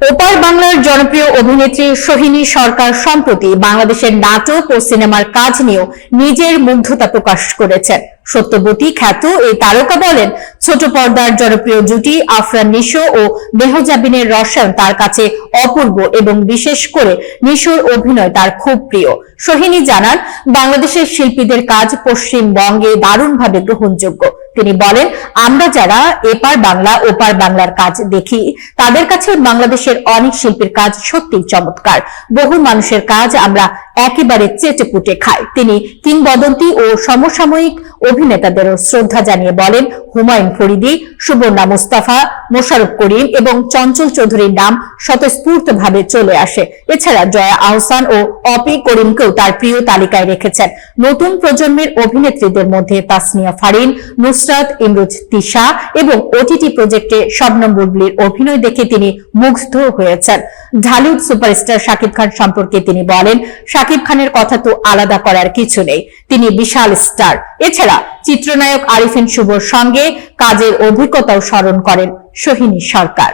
ওপার বাংলার জনপ্রিয় অভিনেত্রী সোহিনী সরকার সম্প্রতি বাংলাদেশের নাটক ও সিনেমার কাজ নিয়েও নিজের মুগ্ধতা প্রকাশ করেছেন। সত্যবতী খ্যাত এই তারকা বলেন, ছোট পর্দার জনপ্রিয় জুটি আফরান নিশো ও মেহজাবিনের রসায়ন তার কাছে অপূর্ব এবং বিশেষ করে নিশোর অভিনয় তার খুব প্রিয়। সোহিনী জানান, বাংলাদেশের শিল্পীদের কাজ পশ্চিমবঙ্গে দারুণভাবে গ্রহণযোগ্য। তিনি বলেন, আমরা যারা এপার বাংলা ওপার বাংলার কাজ দেখি তাদের কাছে বাংলাদেশের অনেক শিল্পীর কাজ সত্যিই চমৎকার। বহু মানুষের কাজ আমরা একেবারে চেটেপুটে খাই। তিনি কিংবদন্তি ও সমসাময়িক অভিনেতাদেরও শ্রদ্ধা জানিয়ে বলেন, হুমায়ুন ফরিদী, সুবর্ণা মুস্তাফা, মোশাররফ করিম এবং চঞ্চল চৌধুরীর নাম স্বতঃস্ফূর্তভাবে চলে আসে। এছাড়া জয়া আহসান ও অপি করিমকেও তার প্রিয় তালিকায় রেখেছেন। নতুন প্রজন্মের অভিনেত্রীদের মধ্যে তাসনিয়া ফারিন, নুসরাত, ইমরোজ তিশা এবং ওটিটি প্রজেক্টে শবনম বুলবুলির অভিনয় দেখে তিনি মুগ্ধ হয়েছেন। ঢালিউড সুপারস্টার শাকিব খান সম্পর্কে তিনি বলেন, শাকিব খানের কথা তো আলাদা করার কিছু নেই, তিনি বিশাল স্টার। এছাড়া চিত্রনায়ক আরিফিন শুভর সঙ্গে কাজের অভিজ্ঞতাও স্মরণ করেন সোহিনী সরকার।